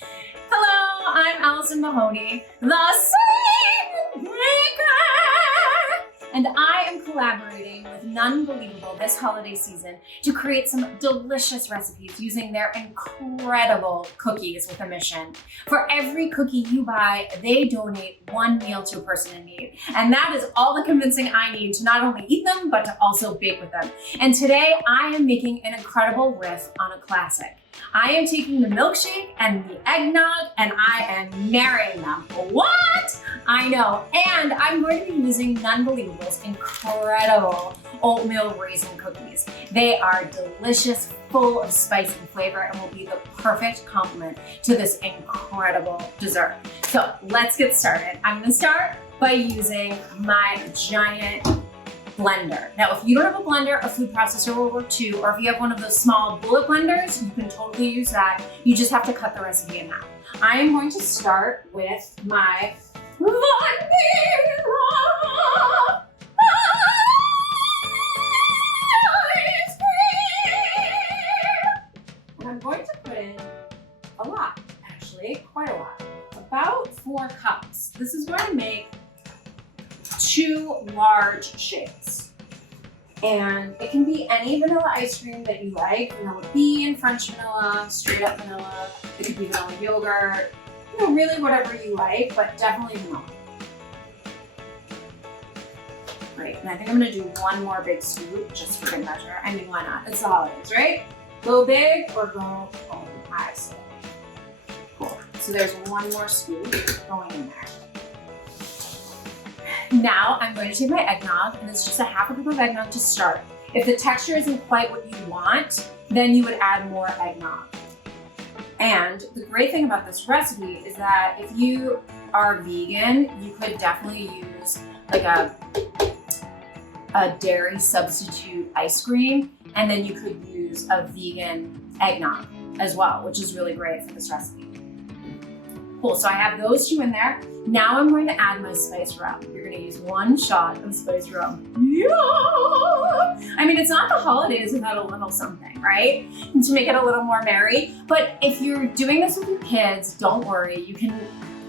Hello, I'm Allison Mahoney, the Sweet Maker, and I am collaborating with Nunbelievable this holiday season to create some delicious recipes using their incredible cookies with a mission. For every cookie you buy, they donate one meal to a person in need, and that is all the convincing I need to not only eat them, but to also bake with them. And today, I am making an incredible riff on a classic. I am taking the milkshake and the eggnog and I am marrying them. What? I know. And I'm going to be using Nunbelievable's incredible oatmeal raisin cookies. They are delicious, full of spice and flavor, and will be the perfect complement to this incredible dessert. So let's get started. I'm gonna start by using my giant blender. Now, if you don't have a blender, a food processor will work too, or if you have one of those small bullet blenders, you can totally use that. You just have to cut the recipe in half. I am going to start with my vanilla ice cream. And I'm going to put in a lot, actually, quite a lot. About 4 cups. This is going to make 2 large shakes. And it can be any vanilla ice cream that you like, vanilla bean, French vanilla, straight up vanilla. It could be vanilla yogurt, really whatever you like, but definitely vanilla. Great, and I think I'm gonna do one more big scoop just for good measure. I mean, why not? It's the holidays, right? Go big or go home, I say. Cool, so there's one more scoop going in there. Now I'm going to take my eggnog, and it's just a half a cup of eggnog to start. If the texture isn't quite what you want, then you would add more eggnog. And the great thing about this recipe is that if you are vegan, you could definitely use like a dairy substitute ice cream, and then you could use a vegan eggnog as well, which is really great for this recipe. Cool, so I have those 2 in there. Now I'm going to add my spice rum. You're gonna use 1 shot of spice rum. Yeah! I mean, it's not the holidays without a little something, right? And to make it a little more merry. But if you're doing this with your kids, don't worry. You can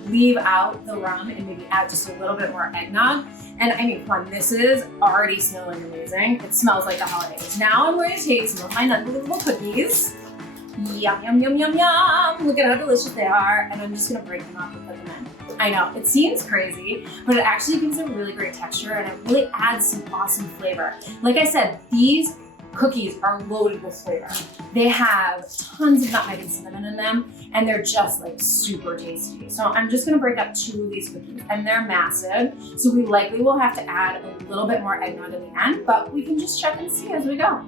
leave out the rum and maybe add just a little bit more eggnog. And I mean, come on, this is already smelling amazing. It smells like the holidays. Now I'm going to take some of my Nunbelievable cookies. Yum, yum, yum, yum, yum. Look at how delicious they are. And I'm just gonna break them up and put them in. I know, it seems crazy, but it actually gives a really great texture and it really adds some awesome flavor. Like I said, these cookies are loaded with flavor. They have tons of nutmeg and cinnamon in them, and they're just like super tasty. So I'm just gonna break up 2 of these cookies, and they're massive. So we likely will have to add a little bit more eggnog at the end, but we can just check and see as we go.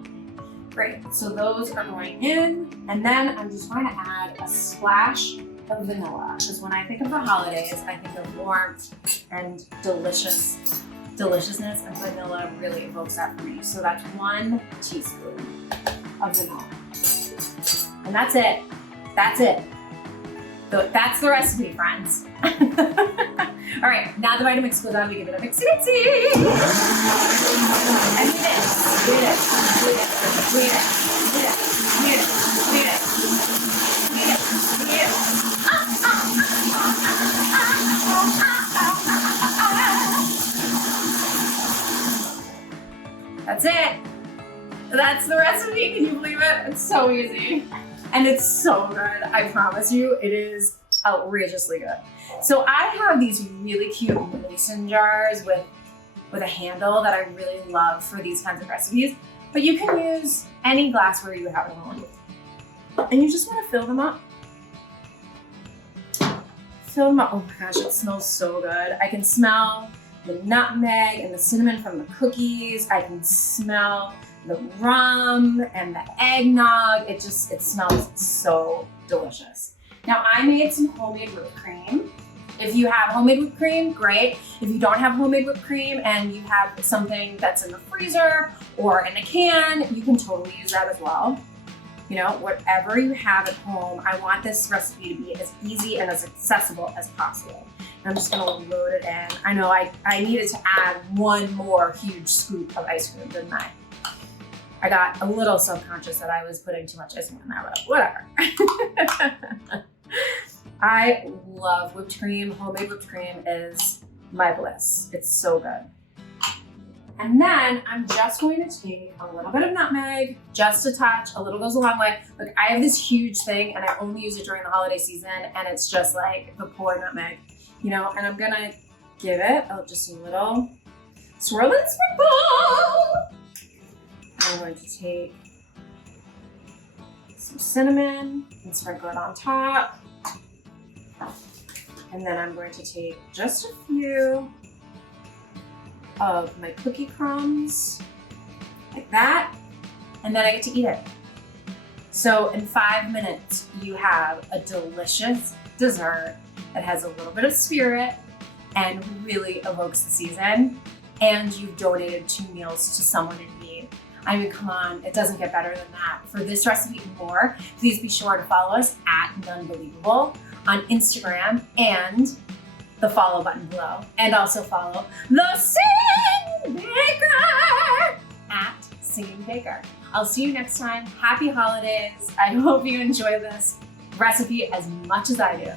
Great, so those are going in, and then I'm just going to add a splash of vanilla, because when I think of the holidays, I think of warmth and deliciousness, and vanilla really evokes that for me. So that's 1 teaspoon of vanilla. And that's it. That's it. So that's the recipe, friends. All right, now the Vitamix goes on, we give it a mixy-mixy. And we That's it. That's the recipe. Can you believe it? It's so easy. And it's so good. I promise you, it is outrageously good. So I have these really cute mason jars with a handle that I really love for these kinds of recipes. But you can use any glassware you have at home. And you just want to fill them up. Fill them up. Oh my gosh, it smells so good. I can smell the nutmeg and the cinnamon from the cookies. I can smell the rum and the eggnog. It smells so delicious. Now I made some homemade whipped cream. If you have homemade whipped cream, great. If you don't have homemade whipped cream and you have something that's in the freezer or in a can, you can totally use that as well. You know, whatever you have at home, I want this recipe to be as easy and as accessible as possible. And I'm just gonna load it in. I know I needed to add 1 more huge scoop of ice cream, didn't I? I got a little subconscious that I was putting too much ice cream in there, but whatever. I love whipped cream. Homemade whipped cream is my bliss. It's so good. And then I'm just going to take a little bit of nutmeg, just a touch. A little goes a long way. Look, I have this huge thing and I only use it during the holiday season, and it's just like the poor nutmeg, you know, and I'm gonna give it just a little swirl and sprinkle. I'm going to take some cinnamon and sprinkle it on top. And then I'm going to take just a few of my cookie crumbs, like that, and then I get to eat it. So in 5 minutes, you have a delicious dessert that has a little bit of spirit and really evokes the season, and you've donated 2 meals to someone in need. I mean, come on, it doesn't get better than that. For this recipe and more, please be sure to follow us at Nunbelievable on Instagram and the follow button below. And also follow the Singing Baker at Singing Baker. I'll see you next time. Happy holidays. I hope you enjoy this recipe as much as I do.